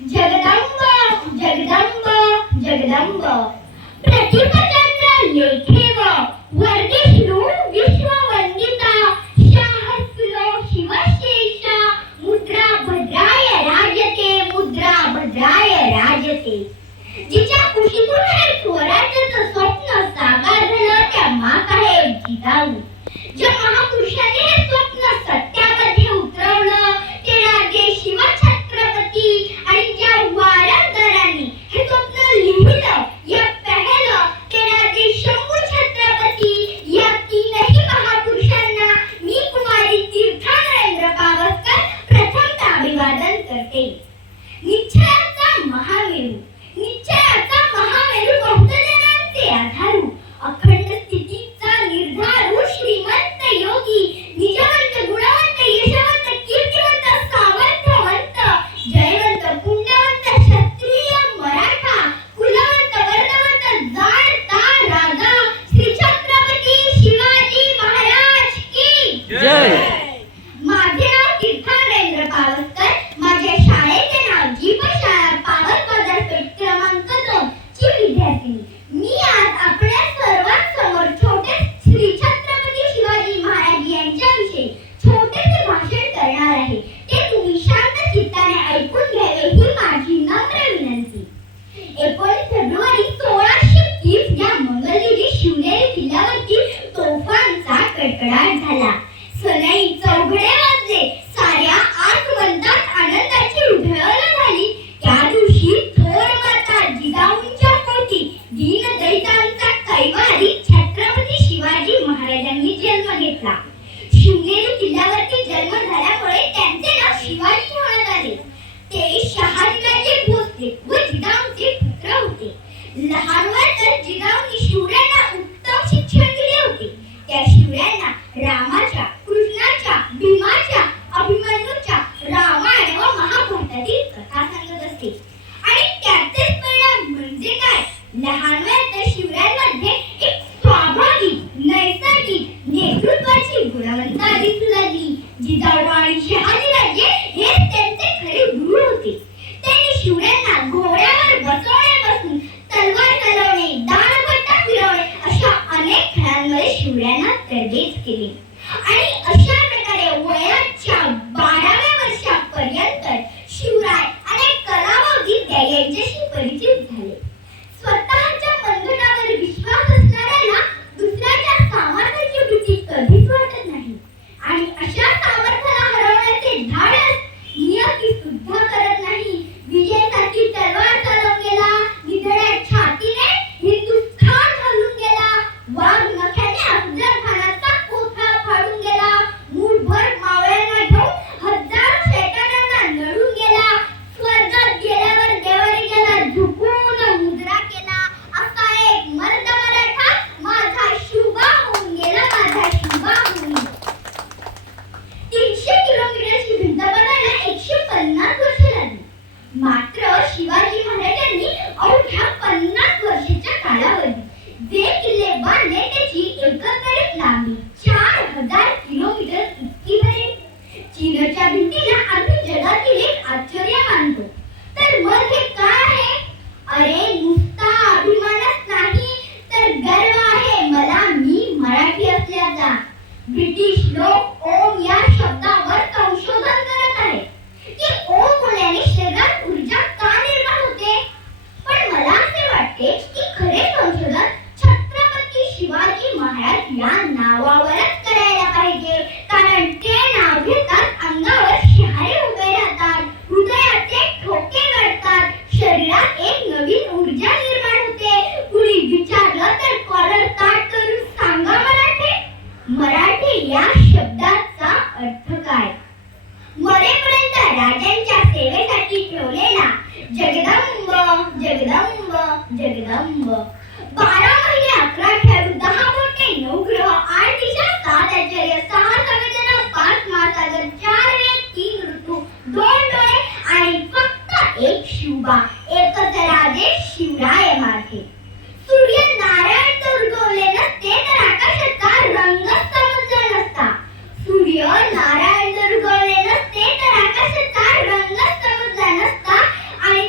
जगदंब जगदंब जगदंब प्रतिपचंद्र लेखेव वर्धिष्णु विश्ववंदिता शाहस्रो शिवशेषा मुद्रा भद्राय राजते जिच्या कुशीतून हे स्वराज्याचं स्वप्न साकार झालं त्या माता आहे जिजाऊ. ज्या महापुरुषाने हे स्वप्न सत्यामध्ये उतरवलं ते राजे शिवछत्रपती आणि ज्या वारंदारांनी हे स्वप्न लिहिलं या पाहिलं ते राजे शंभू छत्रपती. या तीनही महापुरुषांना मी कुमारी तीर्थानरेंद्र पावसकर प्रथमतः अभिवादन करते. निश्चयाचा महामेरू बहुजनांचे आधारू अखंड स्थितीचा निर्धारू श्रीमंत योगी निजवंत गुणवंत यशवंत कीर्तिवंत सामर्थ्यवंत जयवंत पुण्यवंत क्षत्रिय मराठा कुलवंत वर्णवंत जाणता राजा श्री छत्रपती शिवाजी महाराज की जय. माझे नाव तीर्थानरेंद्र पावसकर. माझ्या शाळेचे नाव जीवशाळा पावस बाजारपेठ क्रमांक 2 ची विद्यार्थिनी. मी आज आपल्या सर्वांसमोर छोटे श्री छत्रपती शिवाजी महाराज यांच्याविषयी छोटेसे भाषण करणार आहे. ते तुम्ही शांत चित्ताने ऐकून घ्यावे ही माझी नम्र विनंती. 19 फेब्रुवारी 1630 या मंगळदिनी शिवनेरी किल्ल्यावरती तोफांचा कडकडाट झाला. सनई चौघडे वाजले. साऱ्या आसमंतात आनंदाची उधळण झाली. त्या दिवशी थोर माता जिजाऊंच्या पोटी दीनदलितांचा कैवारी छत्रपती शिवाजी महाराजांनी जन्म घेतला. शिवनेरी किल्ल्यावरती जन्म झाल्यामुळे त्यांचे नाव शिवाजी ठेवण्यात आले. ते शहाजीराजे भोसले व जिजाऊंचे पुत्र होते. लहान वयातच जिजाऊंनी शिवरायांना उत्तम शिक्षण दिले होते. त्या शिवरायांना रामाच्या, कृष्णाच्या, भीमाच्या, अभिमन्यूच्या, रामायण व महाभारतातील कथा सांगत असते. आणि त्याचेच परिणाम म्हणजे काय? लहान वयात शिवरायांमध्ये एक स्वाभाविक नैसर्गिक नेतृत्वाची गुणवत्ता दिसू लागली. जिजाऊ आणि शहाजीराजे हेच त्यांचे खरे गुरु होते. त्यांनी शिवरायांना घोड्यावर बसवण्यापासून तलवार चालवणे, दांडपट्टा फिरवणे अशा अनेक खेळांमध्ये शिवरायांना तरबेज केले. आणि अशा प्रकारे वयाच्या 12व्या वर्षापर्यंत शिवराय अनेक कला व विद्या यांच्याशी परिचित झाले. स्वतःच्या मनगटावर विश्वास असणाऱ्याला दुसऱ्याच्या सामर्थ्याची भीती कधीच वाटत नाही. आणि अशा सामर्थ्याला हरवण्याचे धाडस नियती सुद्धा करत नाही. विजयासाठी तलवार चालवून गेला. निधड्या छातीने हिंदुस्थान हलवून गेला. वाघ नख्याने अफजल खानाचा कोथळा फाडून गेला. मूठभर मावळ्यांना घेऊन हजारो शैतानांना लढून गेला. स्वर्गात गेल्यावर देवारी गेला झुकून मुजरा केला. असा एक मर्द मराठा माझा शिवबा होऊन गेला. माझा शिवबा होऊन 300 किलोमीटरची भिंत बनायला 150 वर्ष लागली. मात्र शिवाजी महाराजांनी अवघ्या 50 वर्षाच्या कालावधीत जे किल्ले बांधले त्याची एकंदरीत लांबी 4000 किलोमीटर इतकी भरेल. चीनच्या भिंतीला आम्ही जगातील एक आश्चर्य मानतो. तर मग हे काय आहे? अरे नुसता अभिमानच नाही तर गर्व आहे मला मी मराठी असल्याचा. ब्रिटिश लोक ओम या शब्दावर संशोधन करत आहेत की ओम बोलल्याने शरीरात ऊर्जा का निर्माण होते. पण मला असे वाटते की खरे संशोधन छत्रपती शिवाजी महाराज या नावावरच करायला पाहिजे. कारण ते नाव घेतात अंगावर शहारे उभे राहतात, हृदयाचे ठोके वाढतात, शरीरात एक नवीन ऊर्जा निर्माण होते. कुणी विचारलं तर कॉलर ताट करून सांगा मराठी या शब्दाचा अर्थ काय? मरेपर्यंत राजांच्या सेवेसाठी ठेवलेला जगदंब जगदंब जगदंब. 12 महिने 11 खेळाडू, 10 बोटे, 9 ग्रह, 8 दिशा, 7 आचार्य, 6 संवेदना, 5 महासागर, 4 वेद, 3 ऋतू, 2 डोळे आणि फक्त एक शिवबा, एकच राजे शिवराय माझे. सूर्य नारायण जर उगवले नसते तर आकाशाचा रंगच समजला नसता. सूर्य नारायण जर उगवले नसते तर आकाशाचा रंगच समजला नसता. आणि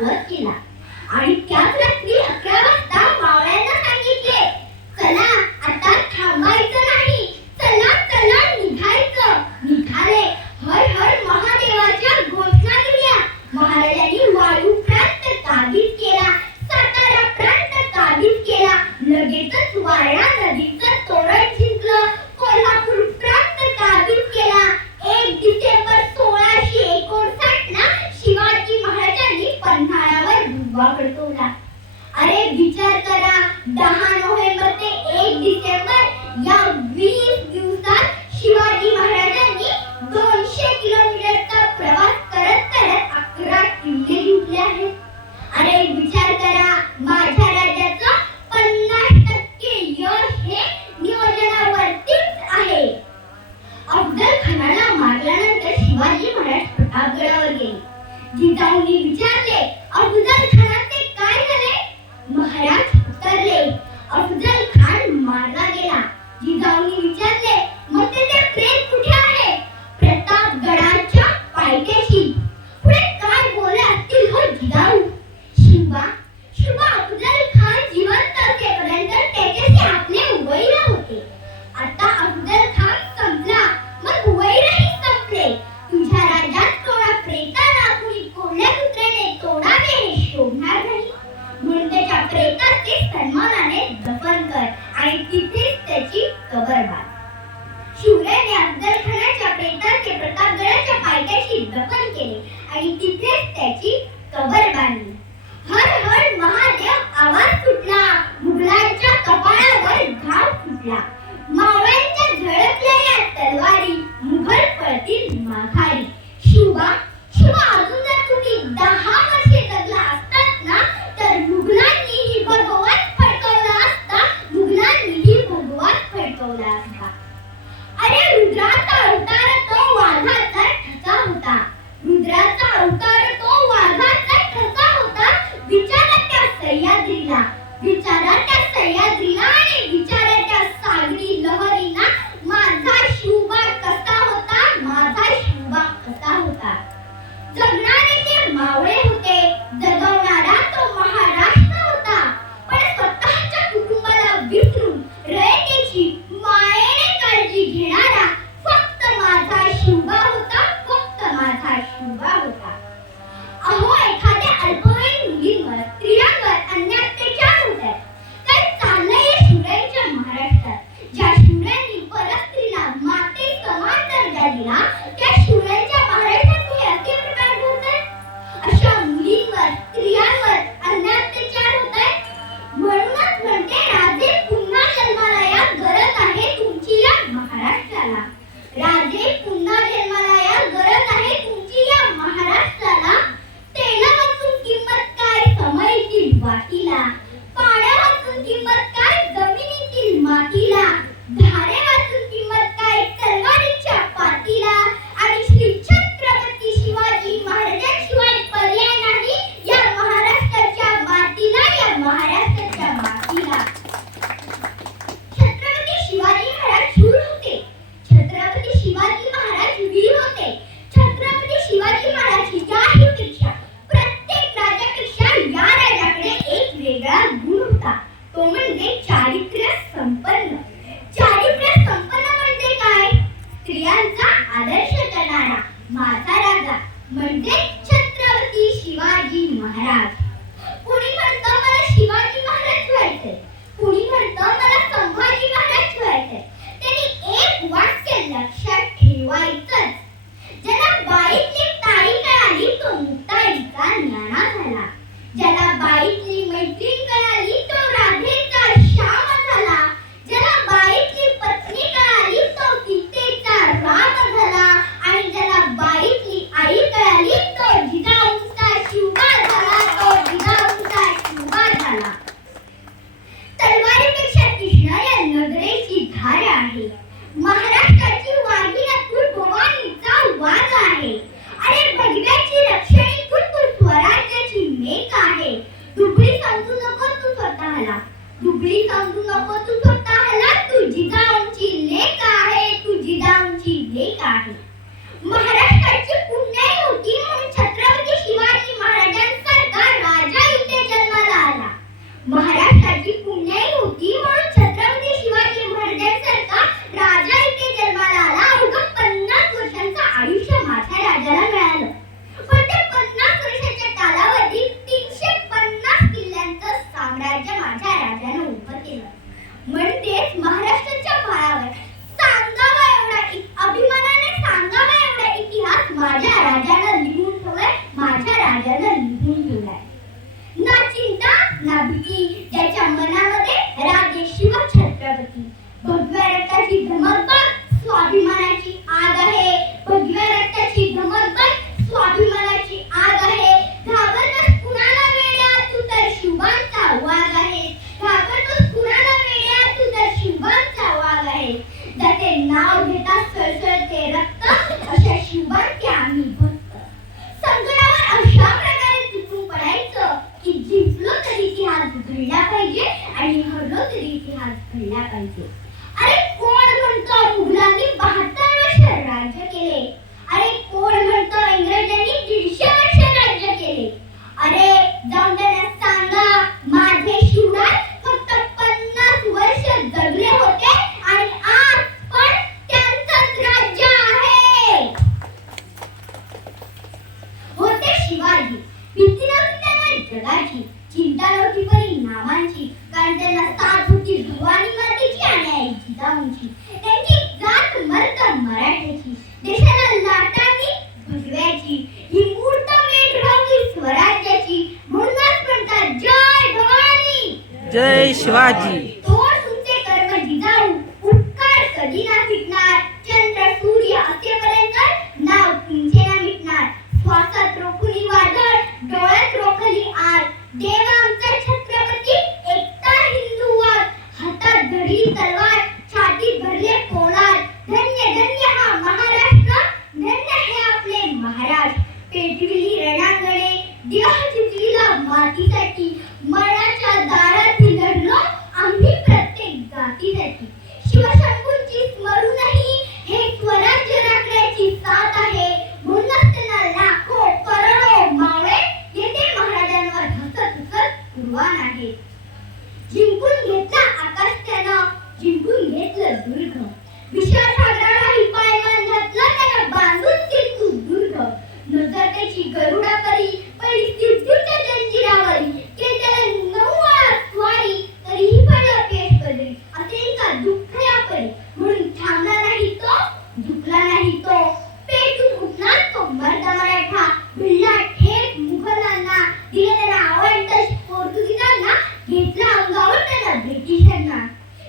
वध केला. आणि त्याच रात्री 11 वाजता मावळ्यांना सांगितले, चला आता थांबायचं नाही, चला चला निघायचं. निघाले. हर हर महादेवाच्या घोषणा दिल्या. महाराजांनी वायू प्रांत काबीज केला, सातारा प्रांत काबीज केला. लगेचच वारणा नदीचं तोरण जिंकलं. कोल्हापूर प्रांत काबीज केला. 1 डिसेंबर 1659 ला शिवाजी महाराजांनी पन्हाळ्यावर भुगा फडकवला. अरे विचार करा, 10 नोव्हेंबर ते 1 डिसेंबर या 20 दिवसात शिवाजी महाराजांनी 200 किलोमीटरचा प्रवास करत करत 11 किल्ले जिंकले आहेत. अरे विचार करा, माझ्या राज्याचं 50% यश हे नियोजनावरतीच आहे. अफजल खानाला मारल्यानंतर शिवाजी महाराज प्रतापगडावर गेले. जिजाऊंनी विचारले, अफजल खानाचे काय झाले? महाराज उतरले. अफजल खान मारला गेला. जिजाऊंनी विचारले, मग त्याचे प्रेत कुठे आहे? प्रतापगडाच्या पायथ्याशी. पुढे काय बोलले असतील हो जिजाऊ? शिवा अफजल खान जिवंत असेपर्यंत त्याच्याशी आपले वैर होते. आता अफजल खान संपला, मग वैरही संपले. तुझ्या राज्यात कोणा प्रेताला कुणी कोल्ह्या कुत्र्याने तोडावे हे शोभणार नाही. म्हणून त्याच्या प्रेताचे सन्मानाने दफन कर आणि तिथेच त्याची कबर बांध. शिवरायाने अफजल खानाच्या प्रेताचे प्रतापगडाच्या पायथ्याशी दफन केले आणि तिथेच त्याची कबर बांधली. हर हर महादेव आवाज सुटला. मुघलांच्या कपाळावर घाव फुटला. मावळ्यांच्या झळकल्या या तलवारी, मुघल पळतील माघारी. शिवा अजून जर तुम्ही 10 वर्षे जगला असतात ना, तर मुघलांनीही भगवाच फडकवला असता. अरे रुद्राचा अवतार तो वाघाचा ठसा होता. रुद्राचा अवतार तो वाघाचा ठसा होता. विचारा त्या सह्याद्रीला आणि विचारा त्या सागरी लहरीला, माझा शिवबा कसा होता. जगणारे ते मावळे होते, जगवणारा तो महाराष्ट्र होता. पण स्वतःच्या कुटुंबाला विसरून रयतेची मायेने काळजी घेणारा फक्त माझा शिवबा होता. अहो, एखाद्या अल्पवयीन मुलींवर, स्त्रियांवर अन्याय अत्याचार होतात. काय चाललंय या शिवरायांच्या महाराष्ट्रात? ज्या शिवरायांनी परस्त्रीला माते समान दर्जा दिला, त्या शिवरायांच्या महाराष्ट्रात हे असे प्रकार घडतात. अशा मुलींवर, स्त्रियांवर अन्याय अत्याचार होतात. म्हणूनच म्हणते, राजे पुन्हा जन्माला या, गरज आहे तुमची या महाराष्ट्राला. राजे पुन्हा जन्माला या, गरज आहे तुमची या महाराष्ट्राला. तेलावाचून किंमत काय समईतील वाटीला, पाण्यावाचून किंमत काय जमिनीतील मातीला, धारेवाचून किंमत काय तलवारीच्या पातीला. आणि श्री छत्रपती शिवाजी महाराजांशिवाय पर्याय नाही या महाराष्ट्राच्या मातीला. छत्रपती शिवाजी महाराज शूर होते. छत्रपती शिवाजी महाराज वीर होते. छत्रपती शिवाजी महाराज याही पेक्षा, प्रत्येक राजापेक्षा या राजाकडे एक वेगळा गुण होता. तो म्हणजे चारित्र्य संपन्न. म्हणजे काय? स्त्रियांचा आदर्श करणारा माझा राजा म्हणजे छत्रपती शिवाजी महाराज. कुणी म्हणतं मला शिवाजी महाराज व्हायचंय, कुणी म्हणतं मला संभाजी महाराज व्हायचंय. त्यांनी एक वाक्य लक्षात ठेवायचं, ज्याला बाईतली ताई कळाली तो मुक्ताईचा ज्ञाना झाला. ज्याला बाईतली मैत्रीण कळाली तो राधेचा श्याम झाला. ज्याला बाईतली पत्नी कळाली तो सीतेचा राम झाला. आणि ज्याला बाईतली आई कळाली तो जिजाऊंचा शिवबा झाला. तलवारीपेक्षा तीक्ष्ण या नजरेची धार आहे. महाराष्ट्राची वाघिणीतून भवानीचा वाघ आहे. अरे भगव्याची रक्षणीतून तू स्वराज्याची मेक आहे. दुबळी समजू नको तू स्वतःला, तू जिजाऊंची लेक आहे. महाराष्ट्राची पुण्याई होती म्हणून छत्रपती शिवाजी महाराजांसारखा घडल्या पाहिजे. अरे कोण म्हणतो मुघलांनी 72 वर्ष राज्य केले. अरे कोण म्हणतो इंग्रजांनी 150 वर्ष राज्य केले. अरे जाऊन त्यांना सांगा माझे शिवराय फक्त 50 वर्ष जगले होते आणि आज पण त्यांचंच राज्य आहे. होते शिवाजी, भीती नव्हती त्यांना जगाची, चिंता नव्हती परिणामांची, कारण त्यांना साथ होती भवानी मातेची आणि आई जिजाऊंची. त्यांची जात मर्द मराठ्याची, देशाला लाटांनी भगव्याची, ही मूर्त मेढ रंगली स्वराज्याची. म्हणूनच म्हणतात जय भवानी जय शिवाजी. थोर तुमचे कर्म जिजाऊ, उपकार कधी ना फिटणार. चंद्र सूर्य असेपर्यंत नाव तुमचे ना मिटणार. श्वासात रोखुनी वादळ, डोळ्यात रोखली आग. देवा आमचा छत्रपती, एकता हिंदू वाघ. हातात धरली तलवार, छातीत भरले पोलाद. धन्य धन्य हा महाराष्ट्र, धन्य हे आपले महाराज. पेटविली रणांगणे, देह जिंकलीला मातीसाठी. मरणाच्या दारात लढलो आम्ही प्रत्येक जातीसाठी. शिवशंभूंची स्मरूनही हे स्वराज्य राखण्याची साथ आहे. म्हणूनच त्यांना लाखो करोडो मावळे येथे महाराजांवर हसत हसत कुर्बान आहे. जिंकून घेतला आकाश त्यानं, जिंकून घेतलं दुर्ग. विशाल सागरालाही पायमान घातलं, त्यानं बांधून दिलू दुर्ग. नजर त्याची गरुडापरी, पहिली सिद्धूच्या जंजिरावरी. केलं 9 वेळा स्वारी, तरीही पडलं पेट पदरी. असे का दुःख या परी, म्हणून थांबला नाही तो, झुकला नाही तो. पेटून उठला तो मर्द मराठा, भिडला ठेच मुघलांना. दिले त्याला आवंटश पोर्तुगीजांना, घेतला अंगावर त्याला ब्रिटिशांना.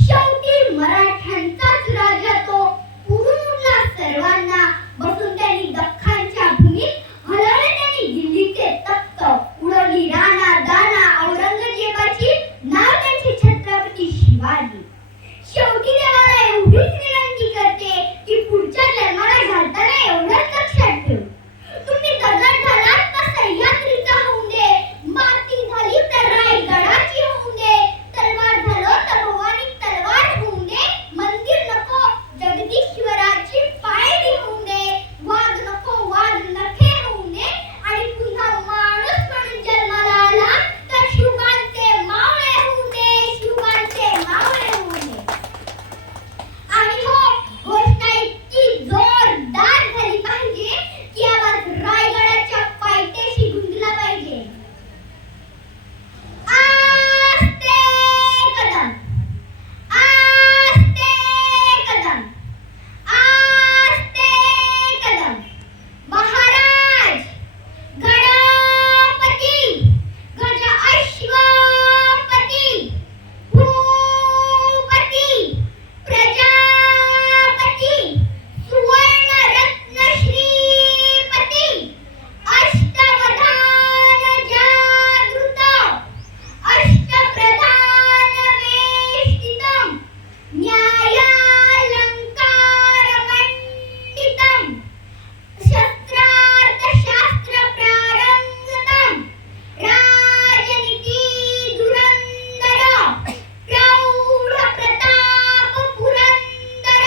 शेवटी मराठ्यांचाच राजा तो, पुरून उरला सर्वांना. बसून त्यांनी दख्खनच्या भूमीत, हलवले त्यांनी दिल्लीचे तख्त. उडवली राणा दाना औरंगजेबाची, नाव त्यांचे छत्रपती शिवाजी. शेवटी देवाला एवढीच विनंती करते की पुढच्या जन्माला घालताना एवढंच लक्षात ठेव. तुम्ही दगड झालात तर सह्याद्रीचा होऊन दे, माती झाली तर रायगडाची होऊन दे, तलवार झालो तर भवानी तलवार होऊन दे. मंदिर नको जगदीश्वराची पायरी होऊन दे, वाघ नको वाघ नखे होऊन दे. आणि पुन्हा माणूस म्हणून जन्माला आला तर शुभांचे मावळे होऊन दे, शुभांचे मावळे होऊन दे. आणि हो, घोषणा इतकी जोरदार झाली पाहिजे की आवाज रायगडाच्या पायथ्याशी गुंजला पाहिजे. आस्ते कदम, आस्ते कदम, आस्ते कदम. महाराज गणपती, गज अश्वपती, भूपती, प्रजापती, सुवर्ण रत्न श्रीपती, अष्टवधान जागृत, अष्टप्रधान वेष्टितम्, न्यायालंकार मंडितम्, शस्त्रार्थ शास्त्र प्रारंगतम्, राजनीती धुरंधर, प्रौढ प्रताप पुरंदर,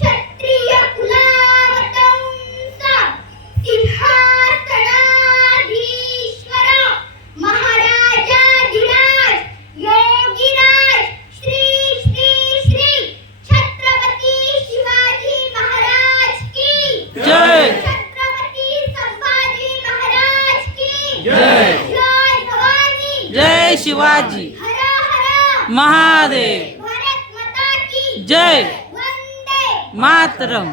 क्षत्रिय कुलावतंस, सिंहासनाधीश्वर, महाराजाधिराज, योगीराज, श्री श्री श्री छत्रपती शिवाजी महाराज की जय. छत्रपती संभाजी महाराज की जय. जय भवानी जय शिवाजी. हर हर महादेव. भारत माता की जय. वंदे मातरम.